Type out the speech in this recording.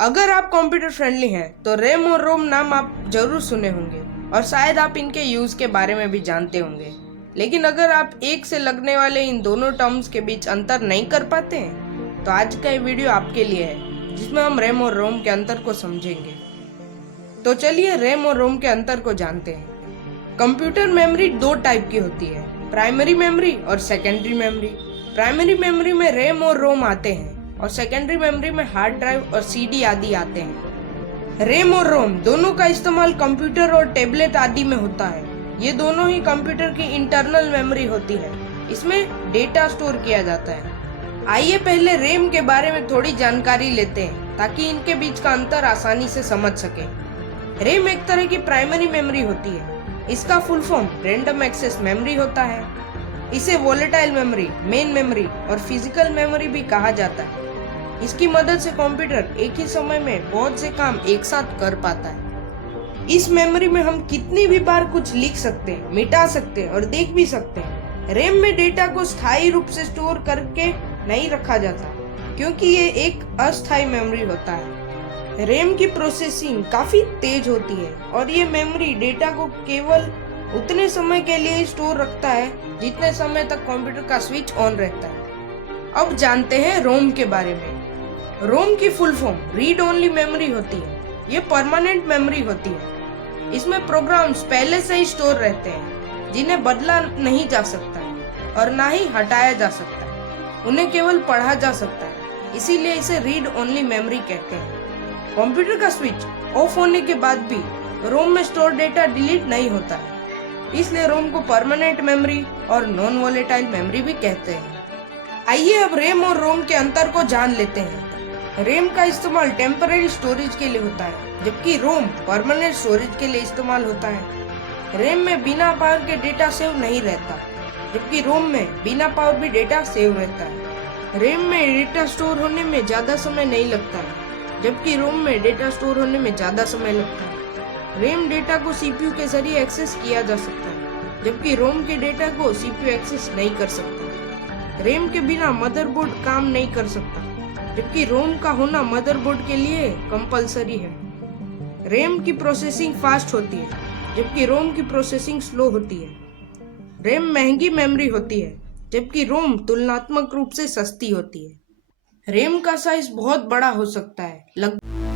अगर आप computer friendly हैं तो रैम और रोम नाम आप जरूर सुने होंगे और शायद आप इनके यूज के बारे में भी जानते होंगे। लेकिन अगर आप एक से लगने वाले इन दोनों टर्म्स के बीच अंतर नहीं कर पाते हैं तो आज का ये वीडियो आपके लिए है, जिसमें हम रैम और रोम के अंतर को समझेंगे। तो चलिए रैम और रोम के अंतर को जानते हैं। कंप्यूटर मेमोरी दो टाइप की होती है, प्राइमरी मेमोरी और सेकेंडरी मेमोरी। प्राइमरी मेमोरी में रैम और रोम आते हैं और सेकेंडरी मेमोरी में हार्ड ड्राइव और सीडी आदि आते हैं। रैम और रोम दोनों का इस्तेमाल कंप्यूटर और टैबलेट आदि में होता है। ये दोनों ही कंप्यूटर की इंटरनल मेमोरी होती है, इसमें डेटा स्टोर किया जाता है। आइए पहले रैम के बारे में थोड़ी जानकारी लेते हैं ताकि इनके बीच का अंतर आसानी से समझ सके। रैम एक तरह की प्राइमरी मेमोरी होती है। इसका full form random access memory होता है। इसे वोलेटाइल मेमोरी, मेन मेमोरी और फिजिकल मेमोरी भी कहा जाता है। इसकी मदद से कंप्यूटर एक ही समय में बहुत से काम एक साथ कर पाता है। इस मेमोरी में हम कितनी भी बार कुछ लिख सकते हैं, मिटा सकते हैं और देख भी सकते हैं। रैम में डेटा को स्थायी रूप से स्टोर करके नहीं रखा जाता क्योंकि ये एक अस्थायी मेमोरी होता है। रैम की प्रोसेसिंग काफी तेज होती है और ये मेमोरी डेटा को केवल उतने समय के लिए स्टोर रखता है जितने समय तक कंप्यूटर का स्विच ऑन रहता है। अब जानते हैं रोम के बारे में। रोम की full form read only memory होती है। ये परमानेंट मेमोरी होती है। इसमें प्रोग्राम्स पहले से ही स्टोर रहते हैं जिन्हें बदला नहीं जा सकता है और ना ही हटाया जा सकता है। उन्हें केवल पढ़ा जा सकता है, इसीलिए इसे रीड ओनली मेमोरी कहते हैं। कंप्यूटर का स्विच ऑफ होने के बाद भी रोम में स्टोर डेटा डिलीट नहीं होता है, इसलिए रोम को परमानेंट मेमोरी और नॉन वोलेटाइल मेमोरी भी कहते हैं। आइए अब रैम और रोम के अंतर को जान लेते हैं। रैम का इस्तेमाल टेम्पररी स्टोरेज के लिए होता है, जबकि रोम परमानेंट स्टोरेज के लिए इस्तेमाल होता है। रैम में बिना पावर के डेटा सेव नहीं रहता, जबकि रोम में बिना पावर भी डेटा सेव रहता है। रैम में डेटा स्टोर होने में ज्यादा समय नहीं लगता है, जबकि रोम में डेटा स्टोर होने में ज्यादा समय लगता है। रैम डेटा को सीपीयू के जरिए एक्सेस किया जा सकता है, जबकि रोम के डेटा को सीपीयू एक्सेस नहीं कर सकता। रैम के बिना मदरबोर्ड काम नहीं कर सकता, जबकि रोम का होना मदरबोर्ड के लिए कंपलसरी है। रैम की प्रोसेसिंग फास्ट होती है, जबकि रोम की प्रोसेसिंग स्लो होती है। रैम महंगी मेमोरी होती है, जबकि रोम तुलनात्मक रूप से सस्ती होती है। रैम का साइज बहुत बड़ा हो सकता है, लगभग